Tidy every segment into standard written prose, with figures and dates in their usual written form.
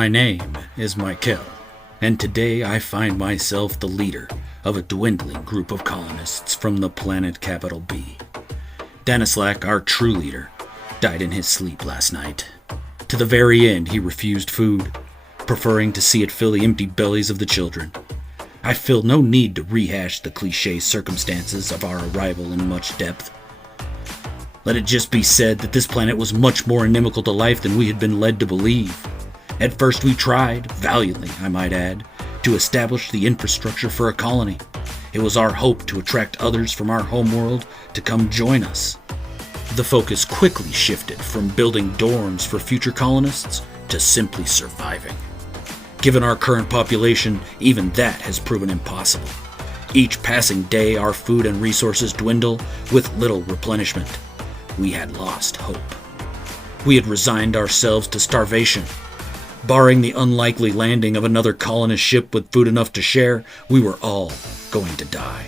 My name is Michael, and today I find myself the leader of a dwindling group of colonists from the planet capital B. Danislac, our true leader, died in his sleep last night. To the very end, he refused food, preferring to see it fill the empty bellies of the children. I feel no need to rehash the cliché circumstances of our arrival in much depth. Let it just be said that this planet was much more inimical to life than we had been led to believe. At first we tried, valiantly I might add, to establish the infrastructure for a colony. It was our hope to attract others from our homeworld to come join us. The focus quickly shifted from building dorms for future colonists to simply surviving. Given our current population, even that has proven impossible. Each passing day, our food and resources dwindle with little replenishment. We had lost hope. We had resigned ourselves to starvation. Barring the unlikely landing of another colonist ship with food enough to share, we were all going to die.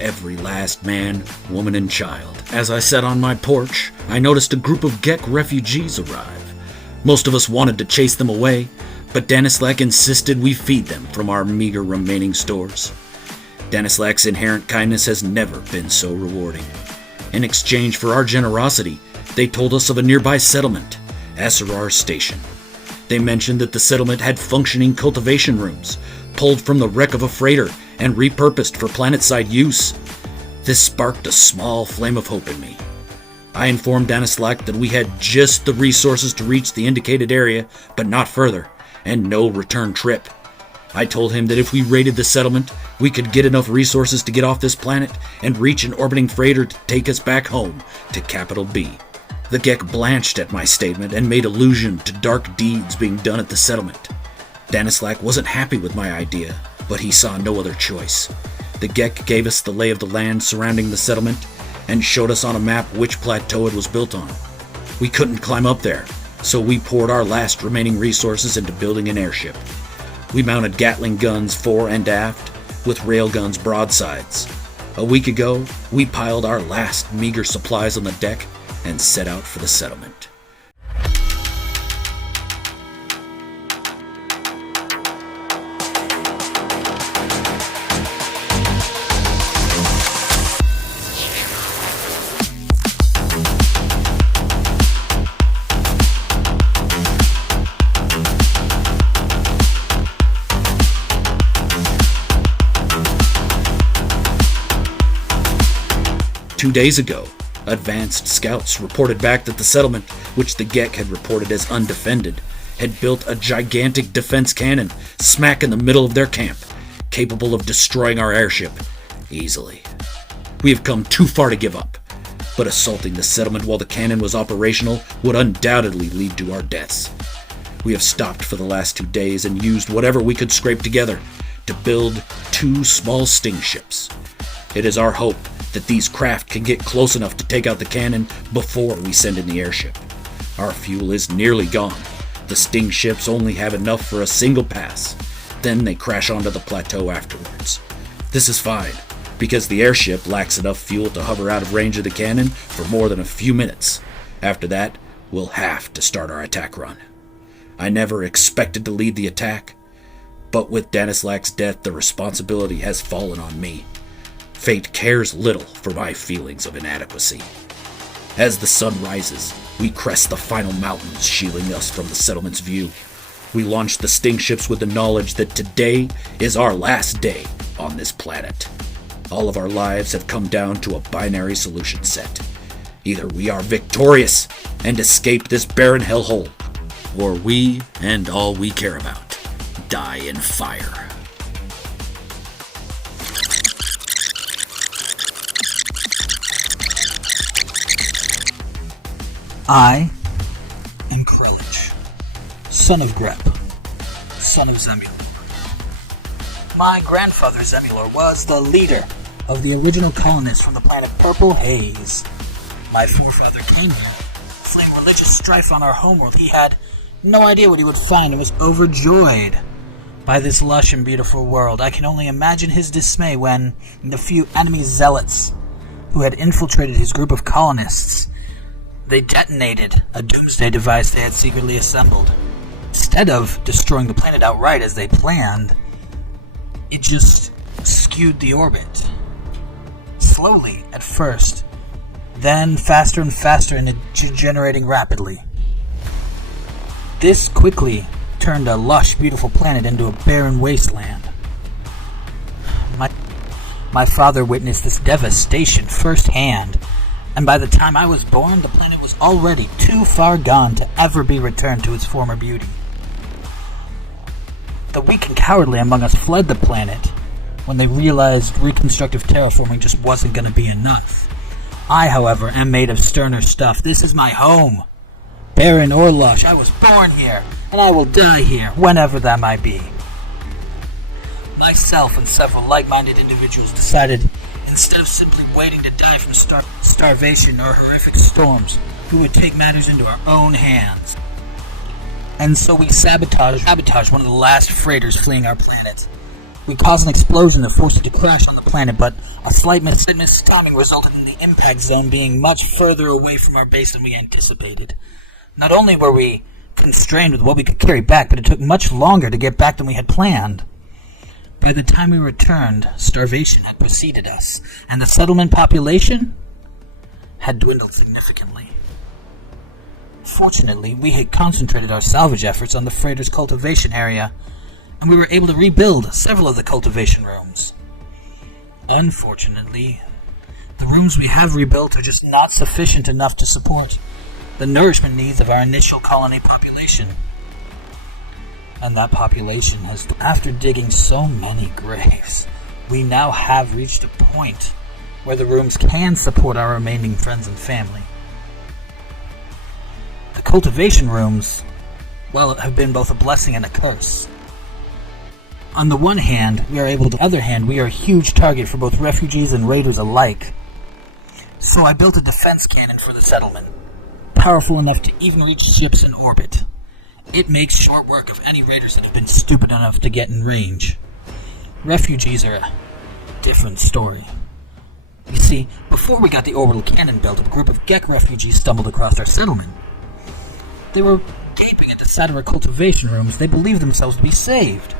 Every last man, woman, and child. As I sat on my porch, I noticed a group of Gek refugees arrive. Most of us wanted to chase them away, but Danislac insisted we feed them from our meager remaining stores. Danislac's inherent kindness has never been so rewarding. In exchange for our generosity, they told us of a nearby settlement, Asurar Station. They mentioned that the settlement had functioning cultivation rooms, pulled from the wreck of a freighter and repurposed for planet-side use. This sparked a small flame of hope in me. I informed Danislac that we had just the resources to reach the indicated area, but not further, and no return trip. I told him that if we raided the settlement, we could get enough resources to get off this planet and reach an orbiting freighter to take us back home to Capital B. The Gek blanched at my statement and made allusion to dark deeds being done at the settlement. Danislac wasn't happy with my idea, but he saw no other choice. The Gek gave us the lay of the land surrounding the settlement and showed us on a map which plateau it was built on. We couldn't climb up there, so we poured our last remaining resources into building an airship. We mounted Gatling guns fore and aft, with railguns broadsides. A week ago, we piled our last meager supplies on the deck and set out for the settlement. Two days ago, advanced scouts reported back that the settlement, which the Gek had reported as undefended, had built a gigantic defense cannon smack in the middle of their camp, capable of destroying our airship easily. We have come too far to give up, but assaulting the settlement while the cannon was operational would undoubtedly lead to our deaths. We have stopped for the last 2 days and used whatever we could scrape together to build 2 small sting ships. It is our hope that these craft can get close enough to take out the cannon before we send in the airship. Our fuel is nearly gone. The Sting ships only have enough for a single pass. Then they crash onto the plateau afterwards. This is fine, because the airship lacks enough fuel to hover out of range of the cannon for more than a few minutes. After that, we'll have to start our attack run. I never expected to lead the attack, but with Danislac's death, the responsibility has fallen on me. Fate cares little for my feelings of inadequacy. As the sun rises, we crest the final mountains shielding us from the settlement's view. We launch the Sting ships with the knowledge that today is our last day on this planet. All of our lives have come down to a binary solution set. Either we are victorious and escape this barren hellhole, or we and all we care about die in fire. I am Krellich, son of Grep, son of Zemulor. My grandfather Zemulor was the leader of the original colonists from the planet Purple Haze. My forefather came here, fleeing religious strife on our homeworld. He had no idea what he would find and was overjoyed by this lush and beautiful world. I can only imagine his dismay when the few enemy zealots who had infiltrated his group of colonists, they detonated a doomsday device they had secretly assembled. instead of destroying the planet outright as they planned, it just skewed the orbit. Slowly at first, then faster and faster and degenerating rapidly. This quickly turned a lush, beautiful planet into a barren wasteland. My father witnessed this devastation firsthand, and by the time I was born, the planet was already too far gone to ever be returned to its former beauty. The weak and cowardly among us fled the planet when they realized reconstructive terraforming just wasn't going to be enough. I, however, am made of sterner stuff. This is my home. Barren or lush, I was born here, and I will die here, whenever that might be. Myself and several like-minded individuals decided, instead of simply waiting to die from starvation or horrific storms, we would take matters into our own hands. And so we sabotaged one of the last freighters fleeing our planet. We caused an explosion that forced it to crash on the planet, but a slight mistiming resulted in the impact zone being much further away from our base than we anticipated. Not only were we constrained with what we could carry back, but it took much longer to get back than we had planned. By the time we returned, starvation had preceded us, and the settlement population had dwindled significantly. Fortunately, we had concentrated our salvage efforts on the freighter's cultivation area, and we were able to rebuild several of the cultivation rooms. Unfortunately, the rooms we have rebuilt are just not sufficient enough to support the nourishment needs of our initial colony population. And that population has, after digging so many graves, we now have reached a point where the rooms can support our remaining friends and family. The cultivation rooms, well, have been both a blessing and a curse. On the one hand, we are a huge target for both refugees and raiders alike. So I built a defense cannon for the settlement, powerful enough to even reach ships in orbit. It makes short work of any raiders that have been stupid enough to get in range. Refugees are a different story. You see, before we got the orbital cannon built, a group of Gek refugees stumbled across our settlement. They were gaping at the sight of our cultivation rooms. They believed themselves to be saved.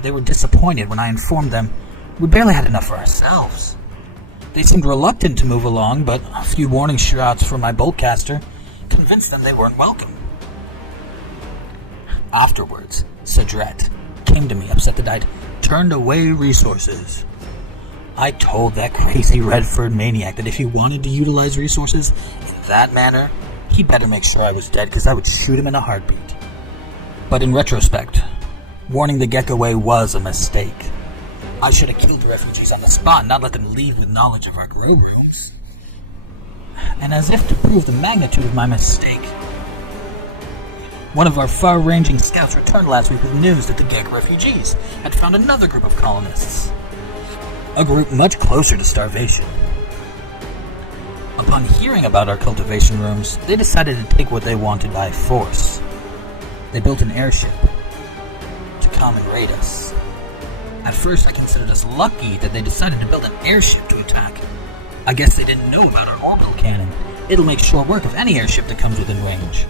They were disappointed when I informed them we barely had enough for ourselves. They seemed reluctant to move along, but a few warning shots from my boltcaster convinced them they weren't welcome. Afterwards, Cedret came to me upset that I'd turned away resources. I told that crazy Redford maniac that if he wanted to utilize resources in that manner, he'd better make sure I was dead, because I would shoot him in a heartbeat. But in retrospect, warning the Gek away was a mistake. I should have killed the refugees on the spot and not let them leave with knowledge of our grow rooms. And as if to prove the magnitude of my mistake, one of our far-ranging scouts returned last week with news that the Gek refugees had found another group of colonists. A group much closer to starvation. Upon hearing about our cultivation rooms, they decided to take what they wanted by force. They built an airship to come and raid us. At first, I considered us lucky that they decided to build an airship to attack. I guess they didn't know about our orbital cannon. It'll make short work of any airship that comes within range.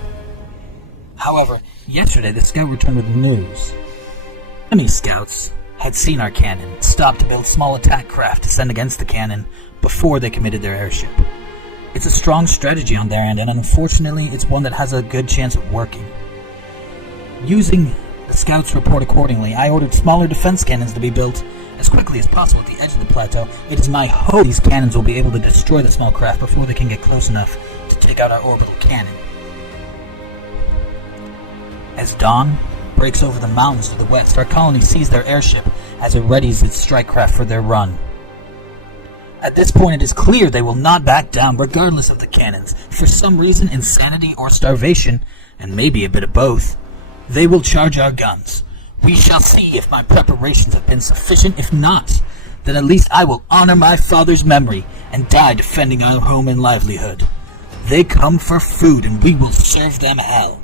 However, yesterday the scout returned with news. Enemy scouts had seen our cannon, stopped to build small attack craft to send against the cannon before they committed their airship. It's a strong strategy on their end, and unfortunately it's one that has a good chance of working. Using the scouts' report accordingly, I ordered smaller defense cannons to be built as quickly as possible at the edge of the plateau. It is my hope these cannons will be able to destroy the small craft before they can get close enough to take out our orbital cannon. As dawn breaks over the mountains to the west, our colony sees their airship as it readies its strike craft for their run. At this point, it is clear they will not back down regardless of the cannons. For some reason, insanity or starvation, and maybe a bit of both, they will charge our guns. We shall see if my preparations have been sufficient. If not, then at least I will honor my father's memory and die defending our home and livelihood. They come for food, and we will serve them hell.